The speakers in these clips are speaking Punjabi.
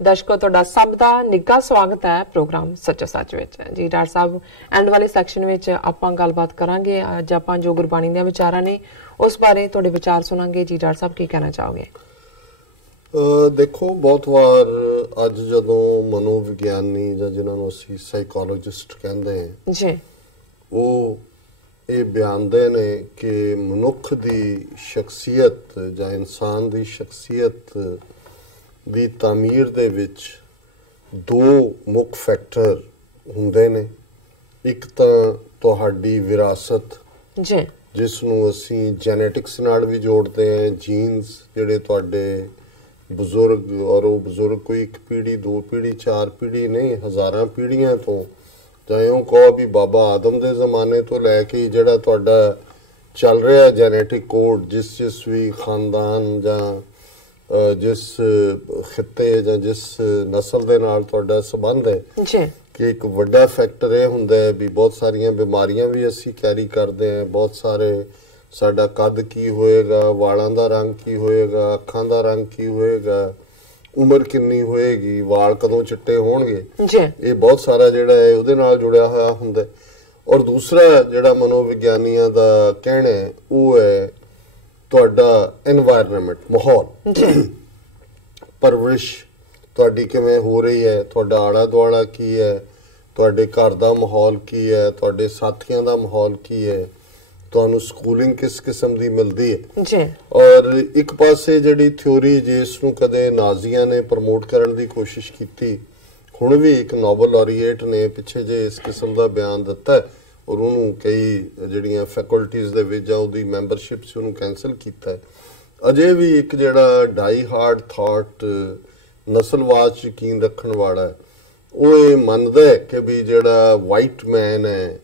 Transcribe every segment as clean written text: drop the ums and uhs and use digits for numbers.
दर्शकों तुहाडा सब दा निੱਘਾ स्वागत है प्रोग्राम सच्चा सच विच जी। डॉक्टर साहब एंड वाले सैक्शन विच आपां गलबात करांगे। अज आपां जो गुरबाणी दे विचारां ने उस बारे तुहाडे विचार सुनांगे जी। डॉक्टर साहब की कहना चाहोगे? देखो बहुत बार अज जदों मनोविग्यानी जां जिन्हां नूं असीं साइकोलॉजिस्ट कहंदे हैं जी वो ये बयानदे ने कि मनुख दी शख्सियत जां इंसान दी शख्सियत ਦੀ ਤਾਮੀਰ ਦੇ ਵਿੱਚ ਦੋ ਮੁੱਖ ਫੈਕਟਰ ਹੁੰਦੇ ਨੇ। ਇੱਕ ਤਾਂ ਤੁਹਾਡੀ ਵਿਰਾਸਤ ਜੀ ਜਿਸ ਨੂੰ ਅਸੀਂ ਜੈਨੇਟਿਕਸ ਨਾਲ ਵੀ ਜੋੜਦੇ ਹਾਂ, ਜੀਨਸ ਜਿਹੜੇ ਤੁਹਾਡੇ ਬਜ਼ੁਰਗ ਔਰ ਉਹ ਬਜ਼ੁਰਗ ਕੋਈ ਇੱਕ ਪੀੜ੍ਹੀ ਦੋ ਪੀੜ੍ਹੀ ਚਾਰ ਪੀੜ੍ਹੀ ਨਹੀਂ ਹਜ਼ਾਰਾਂ ਪੀੜ੍ਹੀਆਂ ਤੋਂ ਜਾਂ ਇਉਂ ਕਹੋ ਵੀ ਬਾਬਾ ਆਦਮ ਦੇ ਜ਼ਮਾਨੇ ਤੋਂ ਲੈ ਕੇ ਜਿਹੜਾ ਤੁਹਾਡਾ ਚੱਲ ਰਿਹਾ ਜੈਨੇਟਿਕ ਕੋਡ ਜਿਸ ਵੀ ਖਾਨਦਾਨ ਜਾਂ जिस खिते ਜਾਂ जिस नस्ल ਦੇ ਨਾਲ ਤੁਹਾਡਾ ਸੰਬੰਧ ਹੈ ਜੀ ਕਿ ਇੱਕ ਵੱਡਾ ਫੈਕਟਰ ਇਹ ਹੁੰਦਾ ਹੈ ਵੀ ਬਹੁਤ ਸਾਰੀਆਂ ਬਿਮਾਰੀਆਂ ਵੀ ਅਸੀਂ ਕੈਰੀ ਕਰਦੇ ਹਾਂ। ਬਹੁਤ ਸਾਰੇ ਸਾਡਾ ਕੱਦ ਕੀ ਹੋਏਗਾ, ਵਾਲਾਂ ਦਾ ਰੰਗ ਕੀ ਹੋਏਗਾ, ਅੱਖਾਂ ਦਾ ਰੰਗ ਕੀ ਹੋਏਗਾ, ਉਮਰ ਕਿੰਨੀ ਹੋਏਗੀ, ਵਾਲ ਕਦੋਂ ਚਿੱਟੇ ਹੋਣਗੇ, ਜੀ ਇਹ ਬਹੁਤ ਸਾਰਾ ਜਿਹੜਾ ਹੈ ਉਹਦੇ ਨਾਲ ਜੁੜਿਆ ਹੋਇਆ ਹੁੰਦਾ। ਔਰ ਦੂਸਰਾ ਜਿਹੜਾ ਮਨੋਵਿਗਿਆਨੀਆਂ ਦਾ ਕਹਿਣਾ ਹੈ ਉਹ ਹੈ ਤੁਹਾਡਾ एनवायरनमेंट माहौल परवरिश ਤੁਹਾਡੀ ਕਿਵੇਂ ਹੋ ਰਹੀ ਹੈ, ਤੁਹਾਡਾ ਆਲਾ ਦੁਆਲਾ ਕੀ ਹੈ, ਤੁਹਾਡੇ ਘਰ ਦਾ ਮਾਹੌਲ ਕੀ ਹੈ, ਤੁਹਾਡੇ ਸਾਥੀਆਂ ਦਾ ਮਾਹੌਲ ਕੀ ਹੈ, ਤੁਹਾਨੂੰ ਸਕੂਲਿੰਗ ਕਿਸ ਕਿਸਮ ਦੀ ਮਿਲਦੀ ਹੈ ਜੀ। ਔਰ ਇੱਕ ਪਾਸੇ ਜਿਹੜੀ ਥਿਉਰੀ ਜਿਸ ਨੂੰ ਕਦੇ ਨਾਜ਼ੀਆਂ ਨੇ ਪ੍ਰਮੋਟ ਕਰਨ ਦੀ ਕੋਸ਼ਿਸ਼ ਕੀਤੀ, ਹੁਣ ਵੀ ਇੱਕ ਨੋਬਲ ਲੌਰੀਏਟ ਨੇ ਪਿੱਛੇ ਜੇ ਇਸ ਕਿਸਮ ਦਾ ਬਿਆਨ ਦਿੱਤਾ ਔਰ ਉਹਨੂੰ ਕਈ ਜਿਹੜੀਆਂ ਫੈਕਲਟੀਜ਼ ਦੇ ਵਿੱਚ ਜਾਂ ਉਹਦੀ ਮੈਂਬਰਸ਼ਿਪ ਸੀ ਉਹਨੂੰ ਕੈਂਸਲ ਕੀਤਾ। ਅਜੇ ਵੀ ਇੱਕ ਜਿਹੜਾ ਡਾਈ ਹਾਰਡ ਥਾਟ ਨਸਲਵਾਦ 'ਚ ਯਕੀਨ ਰੱਖਣ ਵਾਲਾ ਹੈ ਉਹ ਇਹ ਮੰਨਦਾ ਹੈ ਕਿ ਵੀ ਜਿਹੜਾ ਵਾਈਟ ਮੈਨ ਹੈ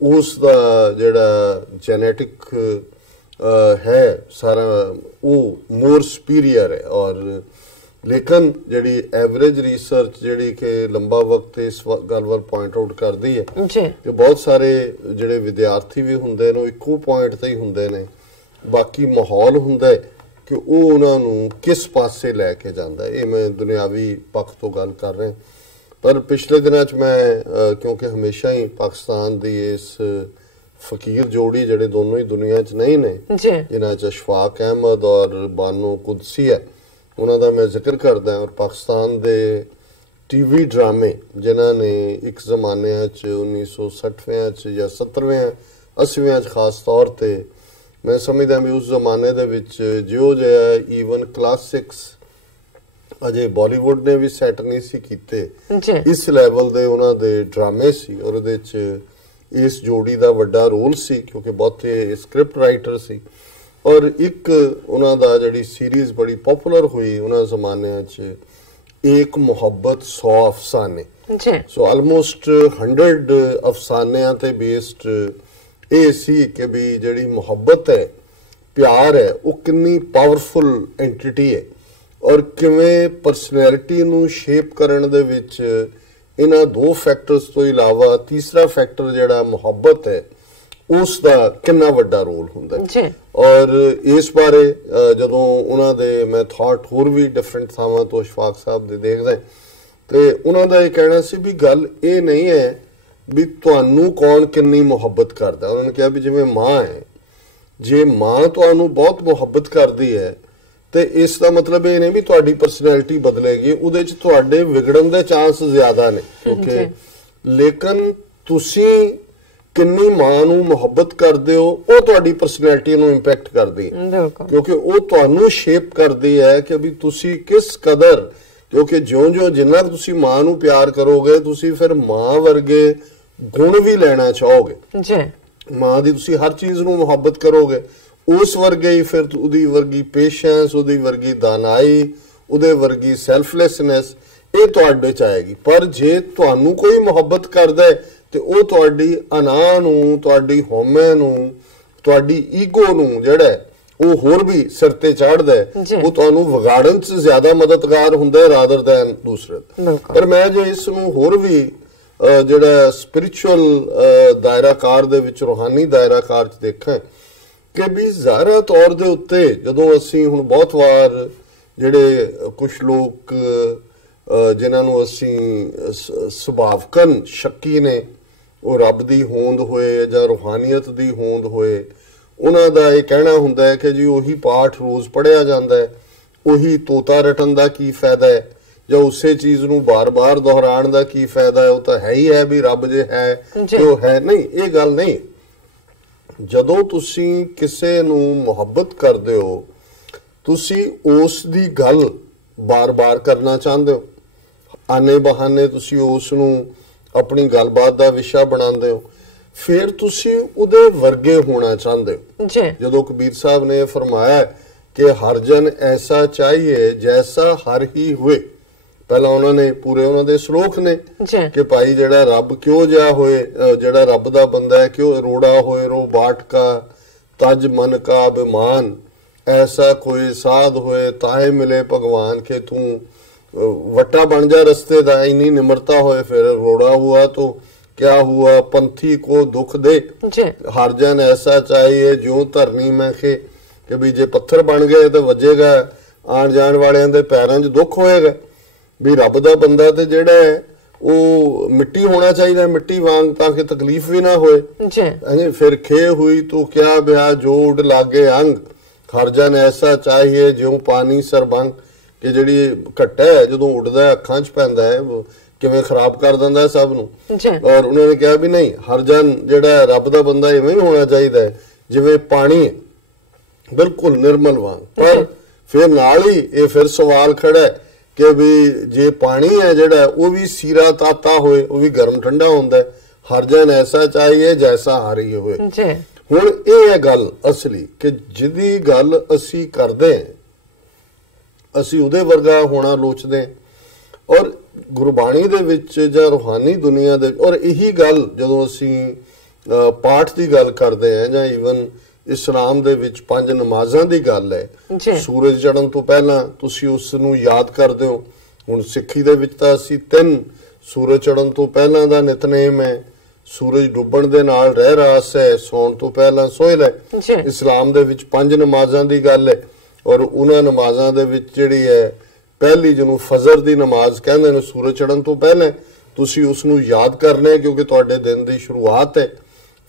ਉਸ ਦਾ ਜਿਹੜਾ ਜੈਨੇਟਿਕ ਹੈ ਸਾਰਾ ਉਹ ਮੋਰ ਸੁਪੀਰੀਅਰ ਹੈ। ਔਰ ਲੇਕਿਨ ਜਿਹੜੀ ਐਵਰੇਜ ਰਿਸਰਚ ਜਿਹੜੀ ਕਿ ਲੰਬਾ ਵਕਤ ਇਸ ਗੱਲ ਵੱਲ ਪੁਆਇੰਟ ਆਊਟ ਕਰਦੀ ਹੈ ਕਿ ਬਹੁਤ ਸਾਰੇ ਜਿਹੜੇ ਵਿਦਿਆਰਥੀ ਵੀ ਹੁੰਦੇ ਨੇ ਉਹ ਇੱਕੋ ਪੁਆਇੰਟ ਤੇ ਹੀ ਹੁੰਦੇ ਨੇ, ਬਾਕੀ ਮਾਹੌਲ ਹੁੰਦਾ ਹੈ ਕਿ ਉਹ ਉਹਨਾਂ ਨੂੰ ਕਿਸ ਪਾਸੇ ਲੈ ਕੇ ਜਾਂਦਾ। ਇਹ ਮੈਂ ਦੁਨਿਆਵੀ ਪੱਖ ਤੋਂ ਗੱਲ ਕਰ ਰਿਹਾ। ਪਰ ਪਿਛਲੇ ਦਿਨਾਂ 'ਚ ਮੈਂ ਕਿਉਂਕਿ ਹਮੇਸ਼ਾ ਹੀ ਪਾਕਿਸਤਾਨ ਦੀ ਇਸ ਫਕੀਰ ਜੋੜੀ ਜਿਹੜੇ ਦੋਨੋਂ ਹੀ ਦੁਨੀਆ 'ਚ ਨਹੀਂ ਨੇ ਜਿਨ੍ਹਾਂ 'ਚ ਅਸ਼ਫਾਕ ਅਹਿਮਦ ਔਰ ਬਾਨੋ ਕੁਦਸੀ ਹੈ ਉਹਨਾਂ ਦਾ ਮੈਂ ਜ਼ਿਕਰ ਕਰਦਾ। ਔਰ ਪਾਕਿਸਤਾਨ ਦੇ ਟੀਵੀ ਡਰਾਮੇ ਜਿਨ੍ਹਾਂ ਨੇ ਇੱਕ ਜ਼ਮਾਨਿਆਂ 'ਚ 1960ਵਿਆਂ 'ਚ ਜਾਂ 70ਵਿਆਂ 80ਵਿਆਂ 'ਚ ਖਾਸ ਤੌਰ 'ਤੇ ਮੈਂ ਸਮਝਦਾ ਵੀ ਉਸ ਜ਼ਮਾਨੇ ਦੇ ਵਿੱਚ ਜਿਹੋ ਜਿਹਾ ਈਵਨ ਕਲਾਸਿਕਸ ਅਜੇ ਬਾਲੀਵੁੱਡ ਨੇ ਵੀ ਸੈੱਟ ਨਹੀਂ ਸੀ ਕੀਤੇ, ਇਸ ਲੈਵਲ ਦੇ ਉਹਨਾਂ ਦੇ ਡਰਾਮੇ ਸੀ ਔਰ ਉਹਦੇ 'ਚ ਇਸ ਜੋੜੀ ਦਾ ਵੱਡਾ ਰੋਲ ਸੀ ਕਿਉਂਕਿ ਬਹੁਤੇ ਸਕ੍ਰਿਪਟ ਰਾਈਟਰ ਸੀ। ਔਰ ਇੱਕ ਉਹਨਾਂ ਦਾ ਜਿਹੜੀ ਸੀਰੀਜ਼ ਬੜੀ ਪਪੂਲਰ ਹੋਈ ਉਹਨਾਂ ਜ਼ਮਾਨਿਆਂ 'ਚ ਇੱਕ ਮੁਹੱਬਤ 100 ਅਫਸਾਨੇ ਸੋ ਆਲਮੋਸਟ 100 ਅਫਸਾਨਿਆਂ ਤੇ ਬੇਸਡ ਇਹ ਸੀ ਕਿ ਵੀ ਜਿਹੜੀ ਮੁਹੱਬਤ ਹੈ ਪਿਆਰ ਹੈ ਉਹ ਕਿੰਨੀ ਪਾਵਰਫੁਲ ਐਂਟੀਟੀ ਹੈ ਔਰ ਕਿਵੇਂ ਪਰਸਨੈਲਿਟੀ ਨੂੰ ਸ਼ੇਪ ਕਰਨ ਦੇ ਵਿੱਚ ਇਹਨਾਂ ਦੋ ਫੈਕਟਰਸ ਤੋਂ ਇਲਾਵਾ ਤੀਸਰਾ ਫੈਕਟਰ ਜਿਹੜਾ ਮੁਹੱਬਤ ਹੈ ਉਸ ਦਾ ਕਿੰਨਾ ਵੱਡਾ ਰੋਲ ਹੁੰਦਾ ਹੈ। ਔਰ ਇਸ ਬਾਰੇ ਜਦੋਂ ਉਹਨਾਂ ਦੇ ਮੈਂ ਥਾਟ ਹੋਰ ਵੀ ਡਿਫਰੈਂਟ ਥਾਵਾਂ ਤੋਂ ਅਸ਼ਫਾਕ ਸਾਹਿਬ ਦੇ ਦੇਖਦਾ ਤੇ ਉਹਨਾਂ ਦਾ ਇਹ ਕਹਿਣਾ ਸੀ ਵੀ ਗੱਲ ਇਹ ਨਹੀਂ ਹੈ ਵੀ ਤੁਹਾਨੂੰ ਕੌਣ ਕਿੰਨੀ ਮੁਹੱਬਤ ਕਰਦਾ। ਉਹਨਾਂ ਨੇ ਕਿਹਾ ਵੀ ਜਿਵੇਂ ਮਾਂ ਹੈ, ਜੇ ਮਾਂ ਤੁਹਾਨੂੰ ਬਹੁਤ ਮੁਹੱਬਤ ਕਰਦੀ ਹੈ ਤੇ ਇਸ ਦਾ ਮਤਲਬ ਇਹ ਨਹੀਂ ਵੀ ਤੁਹਾਡੀ ਪਰਸਨੈਲਿਟੀ ਬਦਲੇਗੀ, ਉਹਦੇ 'ਚ ਤੁਹਾਡੇ ਵਿਗੜਨ ਦੇ ਚਾਂਸ ਜ਼ਿਆਦਾ ਨੇ ਕਿਉਂਕਿ ਲੇਕਿਨ ਤੁਸੀਂ ਕਿੰਨੀ ਮਾਂ ਨੂੰ ਮੁਹੱਬਤ ਕਰਦੇ ਹੋ ਉਹ ਤੁਹਾਡੀ ਪਰਸਨੈਲਿਟੀ ਨੂੰ ਇੰਪੈਕਟ ਕਰਦੀ ਹੈ ਕਿਉਂਕਿ ਉਹ ਤੁਹਾਨੂੰ ਸ਼ੇਪ ਕਰਦੀ ਹੈ ਕਿ ਵੀ ਤੁਸੀਂ ਕਿਸ ਕਦਰ ਕਿਉਂਕਿ ਜਿਉਂ-ਜਿਉਂ ਜਿੰਨਾ ਤੁਸੀਂ ਮਾਂ ਨੂੰ ਪਿਆਰ ਕਰੋਗੇ ਤੁਸੀਂ ਫਿਰ ਮਾਂ ਵਰਗੇ ਗੁਣ ਵੀ ਲੈਣਾ ਚਾਹੋਗੇ। ਮਾਂ ਦੀ ਤੁਸੀਂ ਹਰ ਚੀਜ਼ ਨੂੰ ਮੁਹੱਬਤ ਕਰੋਗੇ ਉਸ ਵਰਗੇ ਹੀ ਫਿਰ ਉਹਦੀ ਵਰਗੀ ਪੇਸ਼ੈਂਸ, ਉਹਦੀ ਵਰਗੀ ਦਾਨਾਈ, ਉਹਦੇ ਵਰਗੀ ਸੈਲਫਲੈਸਨੈਸ ਇਹ ਤੁਹਾਡੇ 'ਚ ਆਏਗੀ। ਪਰ ਜੇ ਤੁਹਾਨੂੰ ਕੋਈ ਮੁਹੱਬਤ ਕਰਦਾ ਤੇ ਉਹ ਤੁਹਾਡੀ ਅਨਾ ਨੂੰ, ਤੁਹਾਡੀ ਹਉਮੈ ਨੂੰ, ਤੁਹਾਡੀ ਈਗੋ ਨੂੰ ਜਿਹੜਾ ਉਹ ਹੋਰ ਵੀ ਸਿਰ ਤੇ ਚਾੜਦਾ ਉਹ ਤੁਹਾਨੂੰ ਵਿਗਾੜਨ 'ਚ ਜ਼ਿਆਦਾ ਮਦਦਗਾਰ ਹੁੰਦਾ ਰਾਦਰ ਦੈਨ ਦੂਸਰੇ। ਪਰ ਮੈਂ ਜੇ ਇਸ ਨੂੰ ਹੋਰ ਵੀ ਜਿਹੜਾ ਸਪਿਰਿਚੁਅਲ ਦਾਇਰਾਕਾਰ ਦੇ ਵਿੱਚ ਰੂਹਾਨੀ ਦਾਇਰਾਕਾਰ 'ਚ ਦੇਖਾਂ ਕਿ ਵੀ ਜ਼ਾਹਰਾ ਤੌਰ ਦੇ ਉੱਤੇ ਜਦੋਂ ਅਸੀਂ ਹੁਣ ਬਹੁਤ ਵਾਰ ਜਿਹੜੇ ਕੁਝ ਲੋਕ ਜਿਨ੍ਹਾਂ ਨੂੰ ਅਸੀਂ ਸੁਭਾਵਕਨ ਸ਼ੱਕੀ ਨੇ, ਉਹ ਰੱਬ ਦੀ ਹੋਂਦ ਹੋਏ ਜਾਂ ਰੂਹਾਨੀਅਤ ਦੀ ਹੋਂਦ ਹੋਏ, ਉਹਨਾਂ ਦਾ ਇਹ ਕਹਿਣਾ ਹੁੰਦਾ ਹੈ ਕਿ ਜੀ ਉਹੀ ਪਾਠ ਰੋਜ਼ ਪੜ੍ਹਿਆ ਜਾਂਦਾ ਹੈ, ਉਹੀ ਤੋਤਾ ਰਟਣ ਦਾ ਕੀ ਫਾਇਦਾ ਹੈ, ਜਾਂ ਉਸੇ ਚੀਜ਼ ਨੂੰ ਬਾਰ-ਬਾਰ ਦੁਹਰਾਉਣ ਦਾ ਕੀ ਫਾਇਦਾ ਹੈ, ਉਹ ਤਾਂ ਹੈ ਹੀ ਹੈ ਵੀ ਰੱਬ ਜੇ ਹੈ ਤੇ ਉਹ ਹੈ। ਨਹੀਂ, ਇਹ ਗੱਲ ਨਹੀਂ। ਜਦੋਂ ਤੁਸੀਂ ਕਿਸੇ ਨੂੰ ਮੁਹੱਬਤ ਕਰਦੇ ਹੋ, ਤੁਸੀਂ ਉਸ ਦੀ ਗੱਲ ਬਾਰ-ਬਾਰ ਕਰਨਾ ਚਾਹੁੰਦੇ ਹੋ, ਆਨੇ ਬਹਾਨੇ ਤੁਸੀਂ ਉਸ ਨੂੰ ਆਪਣੀ ਗੱਲਬਾਤ ਦਾ ਵਿਸ਼ਾ ਬਣਾਉਂਦੇ ਹੋ, ਫਿਰ ਤੁਸੀਂ ਉਹਦੇ ਵਰਗੇ ਹੋਣਾ ਚਾਹੁੰਦੇ ਹੋ। ਜਦੋਂ ਕਬੀਰ ਸਾਹਿਬ ਨੇ ਫਰਮਾਇਆ ਕਿ ਹਰ ਜਨ ਐਸਾ ਚਾਹੀਏ ਜੈਸਾ ਹਰ ਹੀ ਹੋਏ, ਪਹਿਲਾਂ ਉਹਨਾਂ ਨੇ ਪੂਰੇ ਉਹਨਾਂ ਦੇ ਸ਼ਲੋਕ ਨੇ ਕਿ ਭਾਈ ਜਿਹੜਾ ਰੱਬ ਕਿਉਂ ਜਿਹਾ ਹੋਏ, ਜਿਹੜਾ ਰੱਬ ਦਾ ਬੰਦਾ ਹੈ ਕਿਉਂ ਰੋੜਾ ਹੋਏ ਰੋ ਬਾਟ ਕਾ ਤਜ ਮਨ ਕਾ ਅਭਿਮਾਨ, ਐਸਾ ਕੋਈ ਸਾਧ ਹੋਏ ਤਾਏ ਮਿਲੇ ਭਗਵਾਨ ਕੇ ਤੂੰ वट्टा बन जा रस्ते दा, इन्नी निम्रता होए फिर रोड़ा हुआ तो क्या हुआ, पंथी को दुख दे हर जन ऐसा चाहिए ज्यों धरनी मैं कि भी जे पत्थर बन गए तो वजेगा, आन जान वालियां दे पैरां 'च दुख होएगा। भी रब दा बंदा ते जेड़ा है वो मिट्टी होना चाहिए, मिट्टी वांग, ताकि तकलीफ भी ना होए। फिर खे हुई तो क्या ब्याह जोड़ लागे अंग, हर जन ऐसा चाहिए ज्यों पानी सरबंग, कि जिहड़ी घट्ट है जदों उड़दा अखां 'च पैंदा है किवें खराब कर दिंदा है सब नूं। और उन्होंने कहा भी नहीं, हर जन जिहड़ा रब दा बंदा इवें ही होना चाहिए जिवें पानी है, बिल्कुल निर्मल वांग। पर फिर नाल ही ये फिर सवाल खड़ा है कि भी जे पानी है जिहड़ा वो भी सीरा ताता होए, वो भी गर्म ठंडा हुंदा है, हर जन ऐसा चाहिए जैसा हर ही होए। हुण ये है गल असली कि जिहदी गल असीं करदे हां ਅਸੀਂ ਉਹਦੇ ਵਰਗਾ ਹੋਣਾ ਲੋਚਦੇ। ਔਰ ਗੁਰਬਾਣੀ ਦੇ ਵਿੱਚ ਜਾਂ ਰੂਹਾਨੀ ਦੁਨੀਆ ਦੇ, ਔਰ ਇਹੀ ਗੱਲ ਜਦੋਂ ਅਸੀਂ ਪਾਠ ਦੀ ਗੱਲ ਕਰਦੇ ਹਾਂ ਜਾਂ ਈਵਨ ਇਸਲਾਮ ਦੇ ਵਿੱਚ 5 ਨਮਾਜ਼ਾਂ ਦੀ ਗੱਲ ਹੈ, ਸੂਰਜ ਚੜ੍ਹਨ ਤੋਂ ਪਹਿਲਾਂ ਤੁਸੀਂ ਉਸ ਨੂੰ ਯਾਦ ਕਰਦੇ ਹੋ। ਹੁਣ ਸਿੱਖੀ ਦੇ ਵਿੱਚ ਤਾਂ ਅਸੀਂ 3 ਸੂਰਜ ਚੜ੍ਹਨ ਤੋਂ ਪਹਿਲਾਂ ਦਾ ਨਿਤਨੇਮ ਹੈ, ਸੂਰਜ ਡੁੱਬਣ ਦੇ ਨਾਲ ਰਹਿ ਰਾਸ ਹੈ, ਸੌਣ ਤੋਂ ਪਹਿਲਾਂ ਸੋਹਿਲ ਹੈ। ਇਸਲਾਮ ਦੇ ਵਿੱਚ 5 ਨਮਾਜ਼ਾਂ ਦੀ ਗੱਲ ਹੈ। ਔਰ ਉਹਨਾਂ ਨਮਾਜ਼ਾਂ ਦੇ ਵਿੱਚ ਜਿਹੜੀ ਹੈ ਪਹਿਲੀ ਜਿਹਨੂੰ ਫਜ਼ਰ ਦੀ ਨਮਾਜ਼ ਕਹਿੰਦੇ ਨੇ, ਸੂਰਜ ਚੜ੍ਹਨ ਤੋਂ ਪਹਿਲਾਂ ਤੁਸੀਂ ਉਸ ਨੂੰ ਯਾਦ ਕਰਨਾ ਹੈ ਕਿਉਂਕਿ ਤੁਹਾਡੇ ਦਿਨ ਦੀ ਸ਼ੁਰੂਆਤ ਹੈ।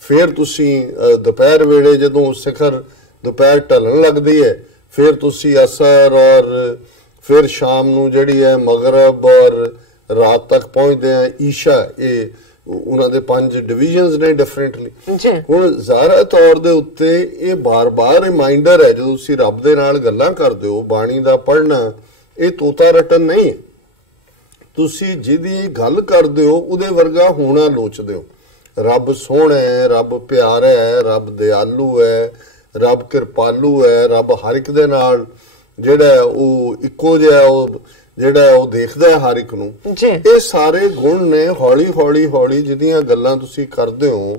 ਫਿਰ ਤੁਸੀਂ ਦੁਪਹਿਰ ਵੇਲੇ ਜਦੋਂ ਸਿਖਰ ਦੁਪਹਿਰ ਢਲਣ ਲੱਗਦੀ ਹੈ, ਫਿਰ ਤੁਸੀਂ ਅਸਰ ਔਰ ਫਿਰ ਸ਼ਾਮ ਨੂੰ ਜਿਹੜੀ ਹੈ ਮਗਰਬ ਔਰ ਰਾਤ ਤੱਕ ਪਹੁੰਚਦੇ ਆ ਈਸ਼ਾ। ਇਹ ਉਹਨਾਂ ਦੇ 5 ਡਿਵੀਜ਼ਨਸ ਨੇ ਡਿਫਰੈਂਟਲੀ। ਹੁਣ ਜ਼ਾਹਰਾ ਤੌਰ ਦੇ ਉੱਤੇ ਇਹ ਬਾਰ-ਬਾਰ ਰਿਮਾਈਂਡਰ ਹੈ ਜਦੋਂ ਤੁਸੀਂ ਰੱਬ ਦੇ ਨਾਲ ਗੱਲਾਂ ਕਰਦੇ ਹੋ, ਬਾਣੀ ਦਾ ਪੜ੍ਹਨਾ ਇਹ ਤੋਤਾ ਰਟਨ ਨਹੀਂ ਹੈ। ਤੁਸੀਂ ਜਿਹਦੀ ਗੱਲ ਕਰਦੇ ਹੋ ਉਹਦੇ ਵਰਗਾ ਹੋਣਾ ਲੋਚਦੇ ਹੋ। ਰੱਬ ਸੋਹਣਾ ਹੈ, ਰੱਬ ਪਿਆਰਾ ਹੈ, ਰੱਬ ਦਿਆਲੂ ਹੈ, ਰੱਬ ਕਿਰਪਾਲੂ ਹੈ, ਰੱਬ ਹਰ ਇੱਕ ਦੇ ਨਾਲ ਜਿਹੜਾ ਉਹ ਇੱਕੋ ਜਿਹਾ ਉਹ ਜਿਹੜਾ ਉਹ ਦੇਖਦਾ ਹੈ ਹਰ ਇੱਕ ਨੂੰ। ਇਹ ਸਾਰੇ ਗੁਣ ਨੇ ਹੌਲੀ ਹੌਲੀ ਹੌਲੀ ਜਿਹਦੀਆਂ ਗੱਲਾਂ ਤੁਸੀਂ ਕਰਦੇ ਹੋ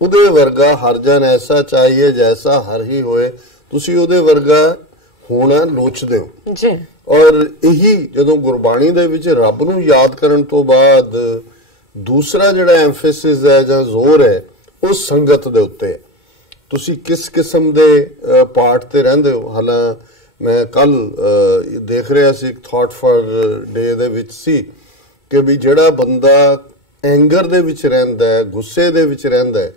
ਉਹਦੇ ਵਰਗਾ ਹਰ ਜਨ ਐਸਾ ਚਾਹੀਏ ਜੈਸਾ ਹਰ ਹੀ ਹੋਏ, ਤੁਸੀਂ ਉਹਦੇ ਵਰਗਾ ਹੋਣਾ ਲੋਚਦੇ ਹੋ। ਔਰ ਇਹੀ ਜਦੋਂ ਗੁਰਬਾਣੀ ਦੇ ਵਿੱਚ ਰੱਬ ਨੂੰ ਯਾਦ ਕਰਨ ਤੋਂ ਬਾਅਦ ਦੂਸਰਾ ਜਿਹੜਾ ਐਮਫੈਸਿਸ ਹੈ ਜਾਂ ਜ਼ੋਰ ਹੈ ਉਹ ਸੰਗਤ ਦੇ ਉੱਤੇ। ਤੁਸੀਂ ਕਿਸ ਕਿਸਮ ਦੇ ਪਾਠ ਤੇ ਰਹਿੰਦੇ ਹੋ। ਹਾਲਾਂ ਮੈਂ ਕੱਲ ਦੇਖ ਰਿਹਾ ਸੀ ਇੱਕ ਥਾਟ ਫॉर ਡੇ ਦੇ ਵਿੱਚ ਸੀ ਕਿ ਵੀ ਜਿਹੜਾ ਬੰਦਾ ਐਂਗਰ ਦੇ ਵਿੱਚ ਰਹਿੰਦਾ ਹੈ, ਗੁੱਸੇ ਦੇ ਵਿੱਚ ਰਹਿੰਦਾ ਹੈ,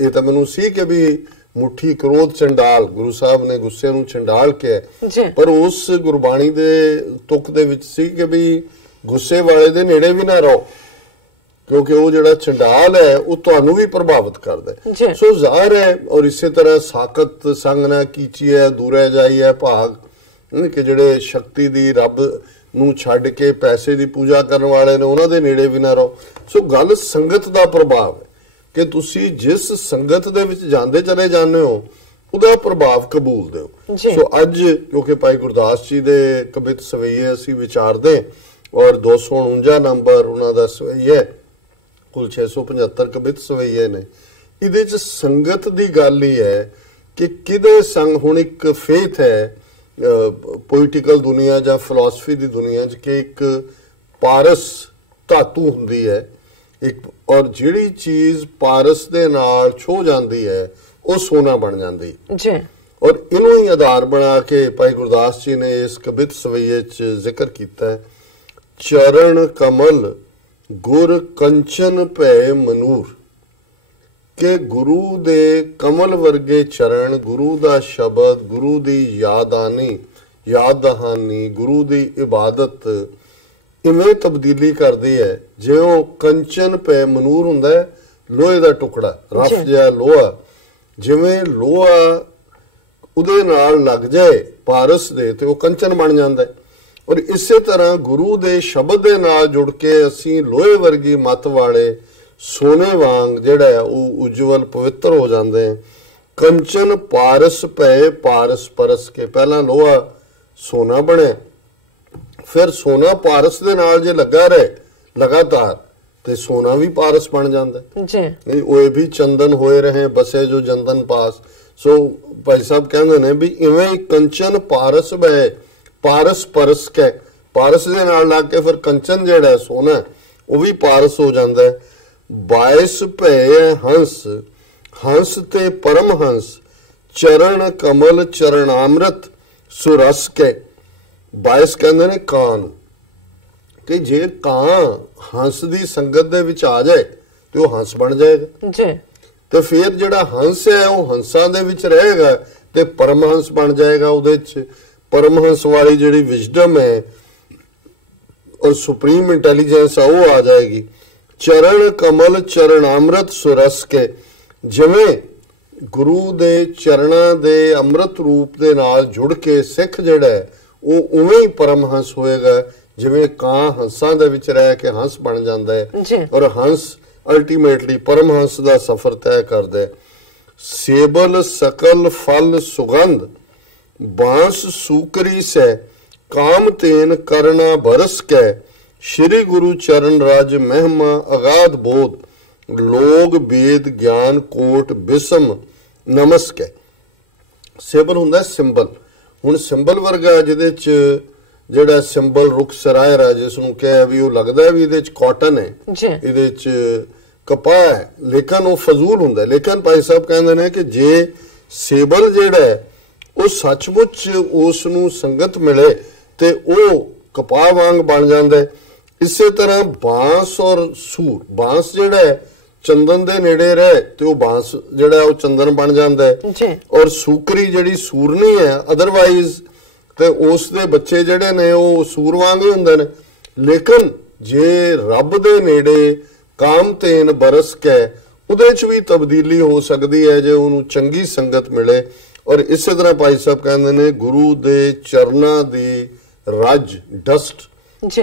ਇਹ ਤਾਂ ਮੈਨੂੰ ਸੀ ਕਿ ਵੀ ਮੁੱਠੀ ਕ੍ਰੋਧ ਚੰਡਾਲ, ਗੁਰੂ ਸਾਹਿਬ ਨੇ ਗੁੱਸੇ ਨੂੰ ਚੰਡਾਲ ਕਿਹਾ, ਪਰ ਉਸ ਗੁਰਬਾਣੀ ਦੇ ਤੁਕ ਦੇ ਵਿੱਚ ਸੀ ਕਿ ਵੀ ਗੁੱਸੇ ਵਾਲੇ ਦੇ ਨੇੜੇ ਵੀ ਨਾ ਰਹੋ ਕਿਉਂਕਿ ਉਹ ਜਿਹੜਾ ਚੰਡਾਲ ਹੈ ਉਹ ਤੁਹਾਨੂੰ ਵੀ ਪ੍ਰਭਾਵਿਤ ਕਰਦਾ ਹੈ। ਸੋ ਜ਼ਾਹਰ ਹੈ। ਔਰ ਇਸੇ ਤਰ੍ਹਾਂ ਸਾਕਤ ਸੰਗ ਨਾ ਕੀਚੀਐ ਦੂਰੇ ਜਾਈਐ ਭਾਗ, ਕਿ ਜਿਹੜੇ ਸ਼ਕਤੀ ਦੀ ਰੱਬ ਨੂੰ ਛੱਡ ਕੇ ਪੈਸੇ ਦੀ ਪੂਜਾ ਕਰਨ ਵਾਲੇ ਨੇ ਉਹਨਾਂ ਦੇ ਨੇੜੇ ਵੀ ਨਾ ਰਹੋ। ਸੋ ਗੱਲ ਸੰਗਤ ਦਾ ਪ੍ਰਭਾਵ ਹੈ ਕਿ ਤੁਸੀਂ ਜਿਸ ਸੰਗਤ ਦੇ ਵਿੱਚ ਜਾਂਦੇ ਚਲੇ ਜਾਂਦੇ ਹੋ ਉਹਦਾ ਪ੍ਰਭਾਵ ਕਬੂਲਦੇ ਹੋ। ਸੋ ਅੱਜ ਕਿਉਂਕਿ ਭਾਈ ਗੁਰਦਾਸ ਜੀ ਦੇ ਕਬਿਤ ਸਵਈਏ ਅਸੀਂ ਵਿਚਾਰਦੇ ਔਰ 249 ਨੰਬਰ ਉਹਨਾਂ ਦਾ ਸਵਈਆ, ਕੁੱਲ 675 ਕਬਿਤ ਸਵਈਏ ਨੇ। ਇਹਦੇ 'ਚ ਸੰਗਤ ਦੀ ਗੱਲ ਹੀ ਹੈ ਕਿ ਕਿਹਦੇ ਸੰਗ। ਹੁਣ ਇੱਕ ਫੇਥ ਹੈ ਪੋਲੀਟੀਕਲ ਦੁਨੀਆ ਜਾਂ ਫਿਲਾਸਫੀ ਦੀ ਦੁਨੀਆ 'ਚ ਕਿ ਇੱਕ ਪਾਰਸ ਧਾਤੂ ਹੁੰਦੀ ਹੈ ਇੱਕ, ਔਰ ਜਿਹੜੀ ਚੀਜ਼ ਪਾਰਸ ਦੇ ਨਾਲ ਛੋ ਜਾਂਦੀ ਹੈ ਉਹ ਸੋਨਾ ਬਣ ਜਾਂਦੀ ਹੈ। ਔਰ ਇਹਨੂੰ ਹੀ ਆਧਾਰ ਬਣਾ ਕੇ ਭਾਈ ਗੁਰਦਾਸ ਜੀ ਨੇ ਇਸ ਕਬਿਤ ਸਵਈਏ 'ਚ ਜ਼ਿਕਰ ਕੀਤਾ ਹੈ। ਚਰਨ ਕਮਲ ਗੁਰ ਕੰਚਨ ਭੈ ਮਨੂਰ। ਕਿ ਗੁਰੂ ਦੇ ਕਮਲ ਵਰਗੇ ਚਰਨ, ਗੁਰੂ ਦਾ ਸ਼ਬਦ, ਗੁਰੂ ਦੀ ਯਾਦ ਦਹਾਨੀ, ਗੁਰੂ ਦੀ ਇਬਾਦਤ ਇਵੇਂ ਤਬਦੀਲੀ ਕਰਦੀ ਹੈ ਜਿਉਂ ਕੰਚਨ ਭੈ ਮਨੂਰ ਹੁੰਦਾ ਹੈ, ਲੋਹੇ ਦਾ ਟੁਕੜਾ, ਰਫ ਜਿਹਾ ਲੋਹਾ, ਜਿਵੇਂ ਲੋਹਾ ਉਹਦੇ ਨਾਲ ਲੱਗ ਜਾਏ ਪਾਰਸ ਦੇ ਤੇ ਉਹ ਕੰਚਨ ਬਣ ਜਾਂਦਾ ਹੈ। ਔਰ ਇਸੇ ਤਰ੍ਹਾਂ ਗੁਰੂ ਦੇ ਸ਼ਬਦ ਦੇ ਨਾਲ ਜੁੜ ਕੇ ਅਸੀਂ ਲੋਹੇ ਵਰਗੀ ਮੱਤ ਵਾਲੇ ਸੋਨੇ ਵਾਂਗ ਜਿਹੜਾ ਉਹ ਉਜਵਲ ਪਵਿੱਤਰ ਹੋ ਜਾਂਦੇ ਆ। ਕੰਚਨ ਪਾਰਸ ਭੈ ਪਾਰਸ ਪਰਸ ਕੇ, ਪਹਿਲਾਂ ਲੋਹਾ ਸੋਨਾ ਬਣਿਆ, ਫਿਰ ਸੋਨਾ ਪਾਰਸ ਦੇ ਨਾਲ ਜੇ ਲੱਗਾ ਰਹੇ ਲਗਾਤਾਰ ਤੇ ਸੋਨਾ ਵੀ ਪਾਰਸ ਬਣ ਜਾਂਦਾ ਜੀ। ਉਹ ਵੀ ਚੰਦਨ ਹੋਏ ਰਹੇ ਬਸੇ ਜੋ ਜੰਦਨ ਪਾਸ। ਸੋ ਭਾਈ ਸਾਹਿਬ ਕਹਿੰਦੇ ਨੇ ਵੀ ਇਵੇਂ ਕੰਚਨ ਪਾਰਸ ਭੈ ਪਾਰਸ ਪਰਸ ਕੇ, ਪਾਰਸ ਦੇ ਨਾਲ ਲੱਗ ਕੇ ਫਿਰ ਕੰਚਨ ਜਿਹੜਾ ਸੋਨਾ ਉਹ ਵੀ ਪਾਰਸ ਹੋ ਜਾਂਦਾ ਹੈ। 22 ਭੈ ਹੰਸ, ਹੰਸ ਤੇ ਪਰਮ ਹੰਸ, ਚਰਨ ਕਮਲ ਚਰਨਾਮ੍ਰਿਤ ਸੁਰਸ ਕੇ। 22 ਕਹਿੰਦੇ ਨੇ ਕਾਂ ਨੂੰ, ਕਿ ਜੇ ਕਾਂ ਹੰਸ ਦੀ ਸੰਗਤ ਦੇ ਵਿੱਚ ਆ ਜਾਏ ਤੇ ਉਹ ਹੰਸ ਬਣ ਜਾਏਗਾ ਜੀ, ਤੇ ਫਿਰ ਜਿਹੜਾ ਹੰਸ ਹੈ ਉਹ ਹੰਸਾਂ ਦੇ ਵਿੱਚ ਰਹੇਗਾ ਤੇ ਪਰਮਹੰਸ ਬਣ ਜਾਏਗਾ। ਉਹਦੇ ਚ ਪਰਮਹੰਸ ਵਾਲੀ ਜਿਹੜੀ ਵਿਜ਼ਡਮ ਹੈ ਔਰ ਸੁਪਰੀਮ ਇੰਟੈਲੀਜੈਂਸ ਆ ਉਹ ਆ ਜਾਏਗੀ। ਚਰਨ ਕਮਲ ਚਰਨਾਮ੍ਰਿਤ ਸੁਰਸ ਕੇ, ਜਿਵੇਂ ਗੁਰੂ ਦੇ ਚਰਨਾਂ ਦੇ ਅੰਮ੍ਰਿਤ ਰੂਪ ਦੇ ਨਾਲ ਜੁੜ ਕੇ ਸਿੱਖ ਜਿਹੜਾ ਹੈ ਉਹ ਉਵੇਂ ਹੀ ਪਰਮਹੰਸ ਹੋਏਗਾ ਜਿਵੇਂ ਕਾਂ ਹੰਸਾਂ ਦੇ ਵਿੱਚ ਰਹਿ ਕੇ ਹੰਸ ਬਣ ਜਾਂਦਾ ਹੈ ਔਰ ਹੰਸ ਅਲਟੀਮੇਟਲੀ ਪਰਮਹੰਸ ਦਾ ਸਫ਼ਰ ਤੈਅ ਕਰਦਾ ਹੈ। ਸੇਬਲ ਸਕਲ ਫਲ ਸੁਗੰਧ, ਬਾਂਸ ਸੂਕਰੀ ਸੈ, ਕਾਮ ਤੇਨ ਕਰਨਾ ਬਰਸ ਕੈ, ਸ਼੍ਰੀ ਗੁਰੂ ਚਰਨ ਰਾਜ ਮਹਿਮਾ ਅਗਾਧ ਬੋਧ, ਲੋਗ ਵੇਦ ਗਿਆਨ ਕੋਟ ਬਿਸਮ ਨਮਸਕੈ। ਸੇਬਲ ਹੁੰਦਾ ਸਿੰਬਲ। ਹੁਣ ਸਿੰਬਲ ਵਰਗਾ ਜਿਹਦੇ ਚ ਜਿਹੜਾ ਸਿੰਬਲ ਰੁੱਖ ਸਰਾਇਰਾ ਜਿਸ ਨੂੰ ਕਹੇ ਵੀ ਉਹ ਲੱਗਦਾ ਵੀ ਇਹਦੇ ਚ ਕਾਟਨ ਹੈ, ਇਹਦੇ ਚ ਕਪਾਹ ਹੈ, ਲੇਕਿਨ ਉਹ ਫਜ਼ੂਲ ਹੁੰਦਾ। ਲੇਕਿਨ ਭਾਈ ਸਾਹਿਬ ਕਹਿੰਦੇ ਨੇ ਕਿ ਜੇ ਸੇਬਲ ਜਿਹੜਾ ਹੈ ਉਹ ਸੱਚਮੁੱਚ ਉਸ ਨੂੰ ਸੰਗਤ ਮਿਲੇ ਤੇ ਉਹ ਕਪਾਹ ਵਾਂਗ ਬਣ ਜਾਂਦਾ ਹੈ। ਇਸੇ ਤਰ੍ਹਾਂ ਬਾਂਸ ਔਰ ਸੂਰ, ਬਾਂਸ ਜਿਹੜਾ ਹੈ ਚੰਦਨ ਦੇ ਨੇੜੇ ਰਹੇ ਤੇ ਉਹ ਬਾਂਸ ਜਿਹੜਾ ਉਹ ਚੰਦਨ ਬਣ ਜਾਂਦਾ ਹੈ। ਔਰ ਸੂਕਰੀ ਜਿਹੜੀ ਸੂਰਨੀ ਹੈ ਅਦਰਵਾਈਜ਼ ਤੇ ਉਸ ਦੇ ਬੱਚੇ ਜਿਹੜੇ ਨੇ ਉਹ ਸੂਰ ਵਾਂਗ ਹੀ ਹੁੰਦੇ ਨੇ। ਲੇਕਿਨ ਜੇ ਰੱਬ ਦੇ ਨੇੜੇ ਕਾਮ ਤੇਨ ਬਰਸ ਕੇ, ਉਹਦੇ ਚ ਵੀ ਤਬਦੀਲੀ ਹੋ ਸਕਦੀ ਹੈ ਜੇ ਉਹਨੂੰ ਚੰਗੀ ਸੰਗਤ ਮਿਲੇ। ਔਰ ਇਸੇ ਤਰ੍ਹਾਂ ਭਾਈ ਸਾਹਿਬ ਕਹਿੰਦੇ ਨੇ ਗੁਰੂ ਦੇ ਚਰਨਾਂ ਦੀ ਰੱਜ ਡਸਟ,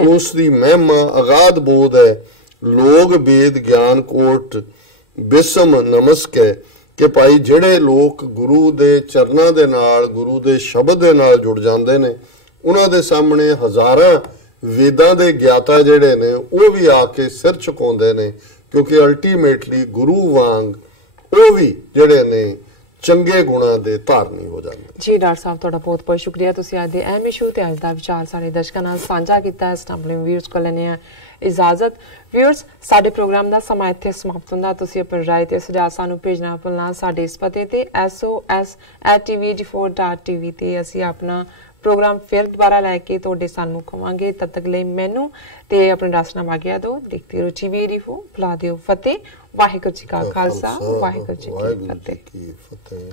ਉਸ ਦੀ ਮਹਿਮਾ ਅਗਾਧ ਬੋਧ ਹੈ, ਲੋਗ ਵੇਦ ਗਿਆਨ ਕੋਟ ਬਿਸਮ ਨਮਸਕੈ। ਕਿ ਭਾਈ ਜਿਹੜੇ ਲੋਕ ਗੁਰੂ ਦੇ ਚਰਨਾਂ ਦੇ ਨਾਲ ਗੁਰੂ ਦੇ ਸ਼ਬਦ ਦੇ ਨਾਲ ਜੁੜ ਜਾਂਦੇ ਨੇ ਉਹਨਾਂ ਦੇ ਸਾਹਮਣੇ ਹਜ਼ਾਰਾਂ ਵੇਦਾਂ ਦੇ ਗਿਆਤਾ ਜਿਹੜੇ ਨੇ ਉਹ ਵੀ ਆ ਕੇ ਸਿਰ ਝੁਕਾਉਂਦੇ ਨੇ, ਕਿਉਂਕਿ ਅਲਟੀਮੇਟਲੀ ਗੁਰੂ ਵਾਂਗ ਉਹ ਵੀ ਜਿਹੜੇ ਨੇ ਚੰਗੇ ਗੁਣਾਂ ਦੇ ਧਾਰਨੀ ਹੋ ਜਾਂਦੇ। ਜੀ ਡਾਕਟਰ ਸਾਹਿਬ ਤੁਹਾਡਾ ਬਹੁਤ ਬਹੁਤ ਸ਼ੁਕਰੀਆ, ਤੁਸੀਂ ਅੱਜ ਦੇ ਅਹਿਮ ਇਸ਼ੂ ਤੇ ਅੱਜ ਦਾ ਵਿਚਾਰ ਸਾਡੇ ਦਰਸ਼ਕਾਂ ਨਾਲ ਸਾਂਝਾ ਕੀਤਾ। ਸਟੰਬਲਿੰਗ ਵੀਅਰਸ ਕੋਲ ਲੈਣੇ ਆ ਇਜਾਜ਼ਤ। ਵੀਅਰਸ ਸਾਡੇ ਪ੍ਰੋਗਰਾਮ ਦਾ ਸਮਾਂ ਇੱਥੇ ਸਮਾਪਤ ਹੁੰਦਾ। ਤੁਸੀਂ ਆਪਣੀ ਰਾਏ ਤੇ ਸੁਝਾਅ ਸਾਨੂੰ ਭੇਜਣਾ ਭੁੱਲਣਾ ਸਾਡੇ ਇਸ ਪਤੇ ਤੇ sos@tvag4.tv ਤੇ ਅਸੀਂ ਆਪਣਾ ਪ੍ਰੋਗਰਾਮ ਫਿਰ ਦੁਬਾਰਾ ਲੈ ਕੇ ਤੁਹਾਡੇ ਸਾਨੂੰ ਖਵਾਂਗੇ। ਤਦ ਤੱਕ ਲਈ ਮੈਨੂੰ ਤੇ ਆਪਣੇ ਰਸਨਾ ਮਾਗਿਆ ਦੋ। ਦੇਖਦੇ ਰਹੋ ਟੀਵੀ ਰਿਫੂ। ਬੁਲਾ ਦਿਓ ਫਤਿਹ। ਵਾਹਿਗੁਰੂ ਜੀ ਕਾ ਖਾਲਸਾ, ਵਾਹਿਗੁਰੂ ਜੀ ਕੀ ਫਤਿਹ।